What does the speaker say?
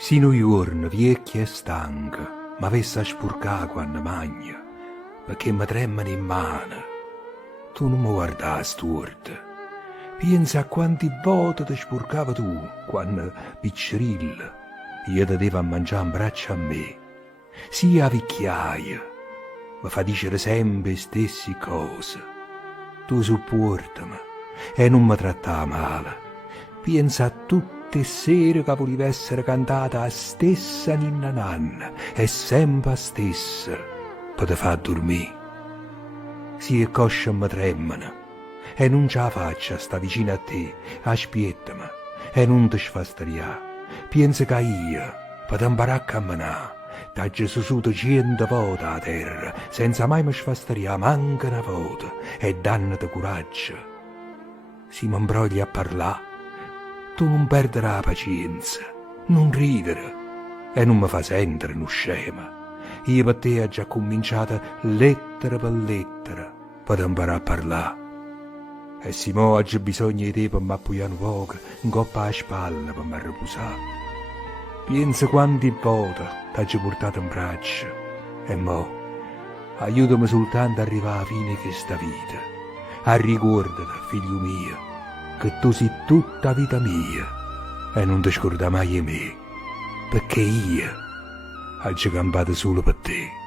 Sino giorno vecchia e stanca, m'avesse a spurcare quando magna, perché mi tremano in mano. Tu non mi guardare storto. Pensa a quanti volte ti spurcava tu, quando piccerilla, io te devo mangiare in braccio a me. Sia a vecchiaia, mi fa dicere sempre le stesse cose. Tu supportami e non mi tratta male. Pensa a tutte le sere che volevi essere cantata a stessa ninna nanna e sempre a stessa per te far dormire. Si e coscia mi tremano e non ce la faccio a sta vicino a te, aspettami e non ti sfastarià. Pensa che io, per imparare a camminare, t'ho sussuto 100 volte a terra, senza mai mi sfastarià manca una volta e dannati coraggio. Si mi imbrogli a parlare, tu non perderai la pazienza, non ridere e non mi fa sentire un scema. Io per te ho già cominciato lettera per lettera per imparare a parlare. E se mo oggi bisogna di te per mi appoggiare un poco, in coppa alla spalla per mi riposare. Pensa quante volte t'ho portato in braccio e mo aiutami soltanto ad arrivare alla fine di questa vita. A ricordati, figlio mio, che tu sei tutta vita mia e non ti scorda mai di me, perché io ho campato solo per te.